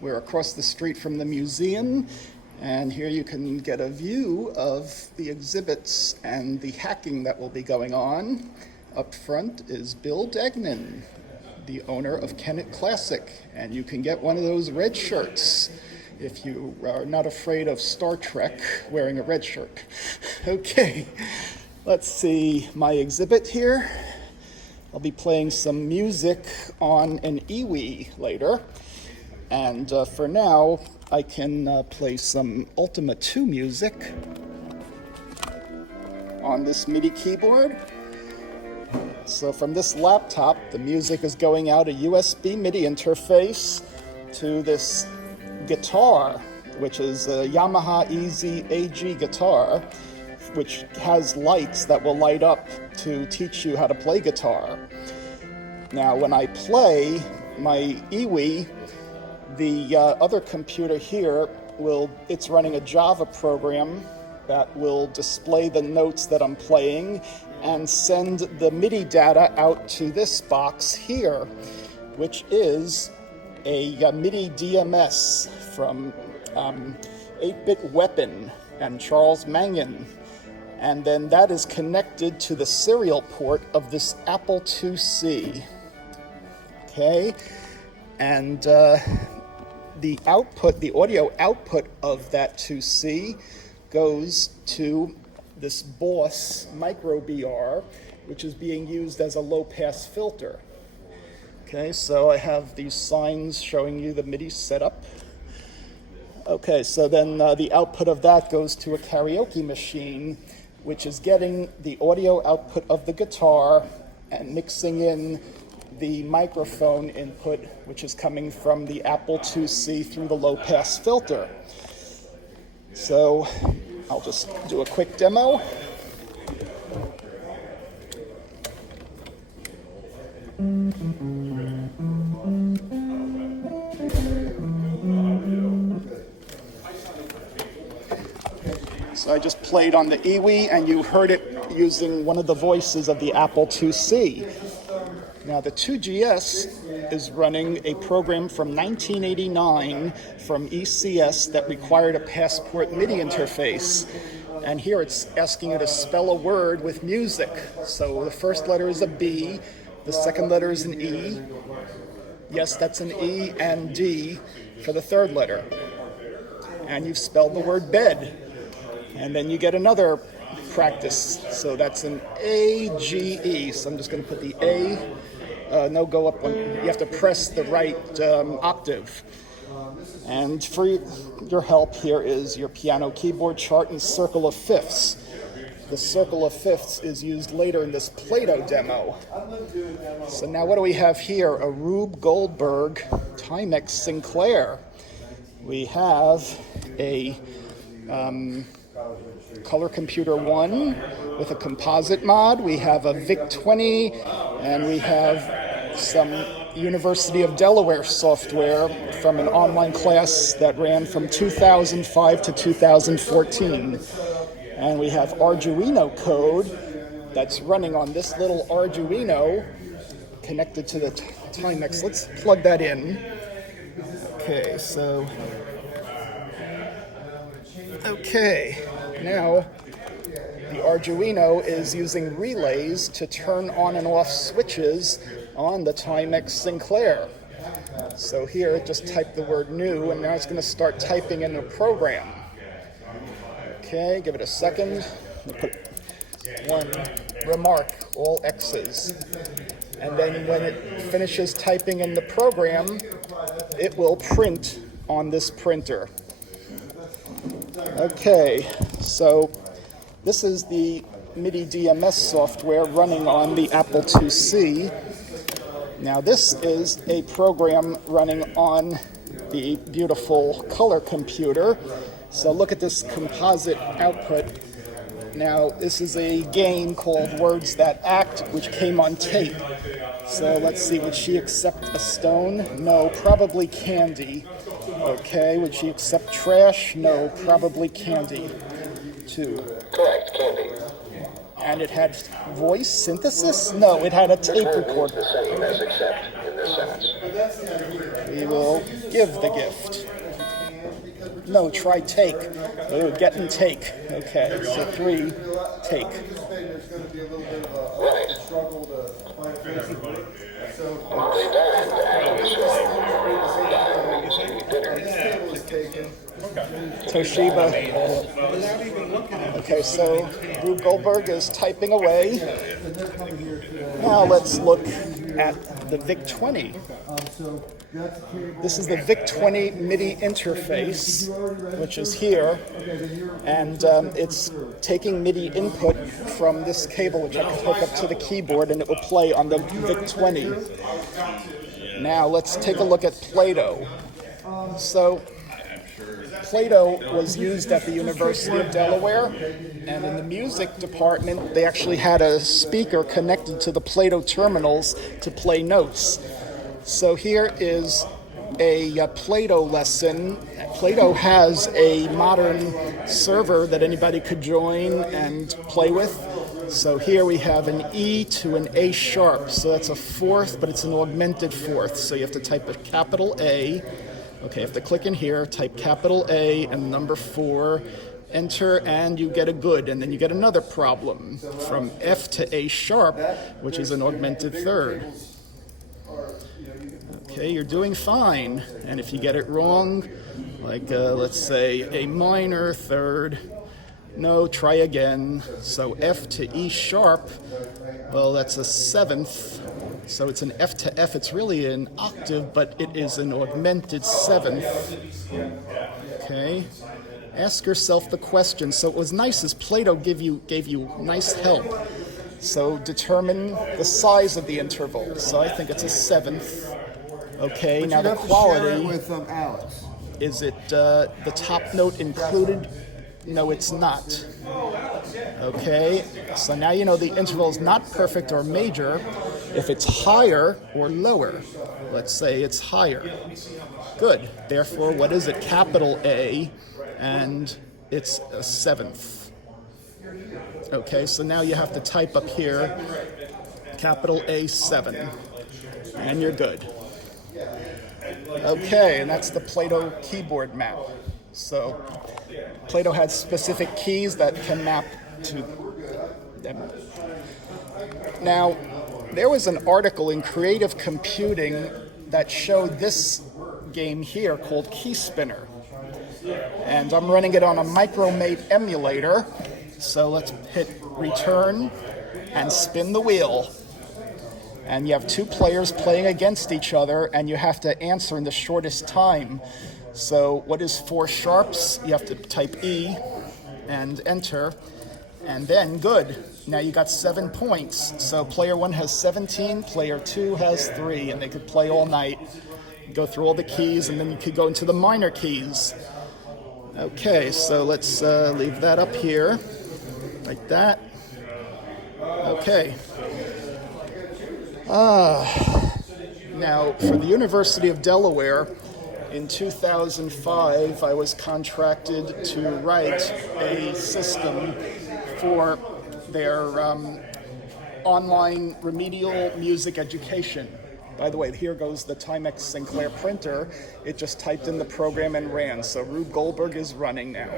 We're across the street from the museum, and here you can get a view of the exhibits and the hacking that will be going on. Up front is Bill Degnan, the owner of Kennett Classic, and you can get one of those red shirts if you are not afraid of Star Trek wearing a red shirt. Okay, let's see my exhibit here. I'll be playing some music on an iwi later, and for now I can play some Ultima 2 music on this MIDI keyboard. So from this laptop, the music is going out a USB MIDI interface to this guitar, which is a Yamaha Easy AG guitar, which has lights that will light up to teach you how to play guitar. Now, when I play my iwi, the other computer here it's running a Java program that will display the notes that I'm playing and send the MIDI data out to this box here, which is a MIDI DMS from 8-Bit Weapon and Charles Mangan. And then that is connected to the serial port of this Apple IIc. Okay, and the audio output of that 2C goes to this Boss Micro BR, which is being used as a low-pass filter. Okay, so I have these signs showing you the MIDI setup. Okay, so then the output of that goes to a karaoke machine, which is getting the audio output of the guitar and mixing in the microphone input, which is coming from the Apple IIc through the low-pass filter. So I'll just do a quick demo. So I just played on the iwi, and you heard it using one of the voices of the Apple IIc. Now the 2GS is running a program from 1989 from ECS that required a passport MIDI interface. And here it's asking you to spell a word with music. So the first letter is a B, the second letter is an E. Yes, that's an E, and D for the third letter. And you've spelled the word bed. And then you get another practice. So that's an A-G-E. So I'm just going to put the A. No, go up one. You have to press the right octave. And for your help, here is your piano keyboard chart and circle of fifths. The circle of fifths is used later in this Play-Doh demo. So now what do we have here? A Rube Goldberg Timex Sinclair. We have a Color Computer 1 with a composite mod. We have a VIC-20, and we have some University of Delaware software from an online class that ran from 2005 to 2014. And we have Arduino code that's running on this little Arduino connected to the Timex. Let's plug that in. Okay, so... Okay, now the Arduino is using relays to turn on and off switches on the Timex Sinclair. So here, just type the word new, and now it's going to start typing in the program. Okay, give it a second. Put one remark, all X's. And then when it finishes typing in the program, it will print on this printer. Okay, so this is the MIDI DMS software running on the Apple IIc. Now this is a program running on the beautiful color computer. So look at this composite output. Now this is a game called Words That Act, which came on tape. So let's see, would she accept a stone? No, probably candy. Okay, would she accept trash? No, probably candy. 2. Correct, candy. and it had voice synthesis? No, it had a tape recorder. The same as accept in this sentence. We will give the gift. No, try take. Oh, get and take. Okay, so 3, take. Right. They dined at dinner. Toshiba. Okay, so Rube Goldberg is typing away. Now let's look at the VIC-20. This is the VIC-20 MIDI interface, which is here, and it's taking MIDI input from this cable, which I can hook up to the keyboard, and it will play on the VIC-20. Now let's take a look at Play-Doh. So Play-Doh was used at the University of Delaware, and in the music department, they actually had a speaker connected to the Play-Doh terminals to play notes. So here is a Play-Doh lesson. Play-Doh has a modern server that anybody could join and play with. So here we have an E to an A sharp. So that's a fourth, but it's an augmented fourth. So you have to type a capital A. Okay, you have to click in here, type capital A and number 4, enter, and you get a good. And then you get another problem from F to A sharp, which is an augmented third. Okay, you're doing fine. And if you get it wrong, like let's say a minor third, no, try again. So F to E sharp, well, that's a 7th. So it's an F to F. It's really an octave, but it is an augmented 7th. Okay. Ask yourself the question. So what was nice is Play-Doh gave you nice help. So determine the size of the interval. So I think it's a 7th. Okay. But now the have to quality. share it with Alex. Is it the top note included? No, it's not. Okay, so now you know the interval is not perfect or major if it's higher or lower. Let's say it's higher. Good. Therefore, what is it? Capital A, and it's a 7th. Okay, so now you have to type up here, capital A7, and you're good. Okay, and that's the Play-Doh keyboard map. So Play-Doh has specific keys that can map to them. Now, there was an article in Creative Computing that showed this game here called Key Spinner. And I'm running it on a Micromate emulator. So let's hit return and spin the wheel. And you have 2 players playing against each other, and you have to answer in the shortest time. So what is 4 sharps? You have to type E and enter, and then good. Now you got 7 points. So player 1 has 17, player 2 has 3, and they could play all night, go through all the keys, and then you could go into the minor keys. Okay, so let's leave that up here, like that. Okay. Now, for the University of Delaware, in 2005, I was contracted to write a system for their online remedial music education. By the way, here goes the Timex Sinclair printer. It just typed in the program and ran. So Rube Goldberg is running now.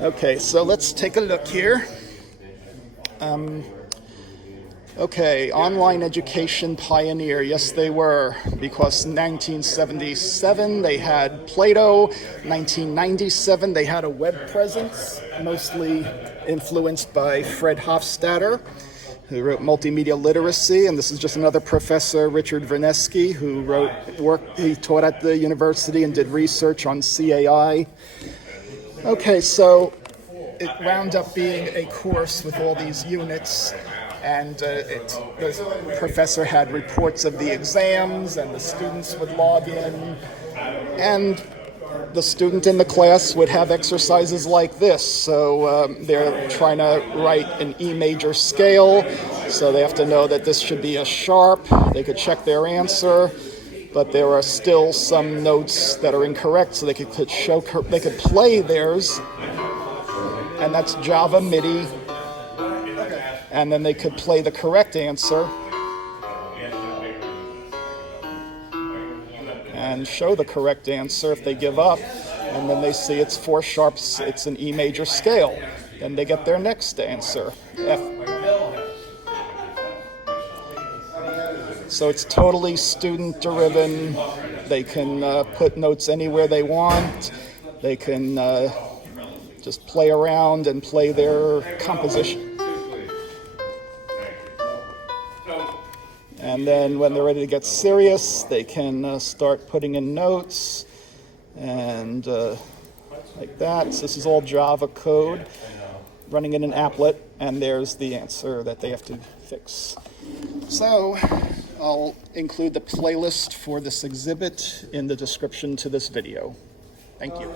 Okay, so let's take a look here. Okay, online education pioneer. Yes, they were, because in 1977 they had Play-Doh. 1997 they had a web presence, mostly influenced by Fred Hofstadter, who wrote Multimedia Literacy, and this is just another professor, Richard Vernesky, who he taught at the university and did research on CAI. Okay, so it wound up being a course with all these units. And the professor had reports of the exams, and the students would log in, and the student in the class would have exercises like this. So they're trying to write an E major scale, so they have to know that this should be a sharp. They could check their answer, but there are still some notes that are incorrect, so they could play theirs, and that's Java MIDI. and then they could play the correct answer and show the correct answer if they give up, and then they see it's 4 sharps, it's an E major scale. Then they get their next answer, F. So it's totally student-driven. They can put notes anywhere they want. They can just play around and play their composition. And then when they're ready to get serious, they can start putting in notes and like that. So this is all Java code running in an applet, and there's the answer that they have to fix. So I'll include the playlist for this exhibit in the description to this video. Thank you.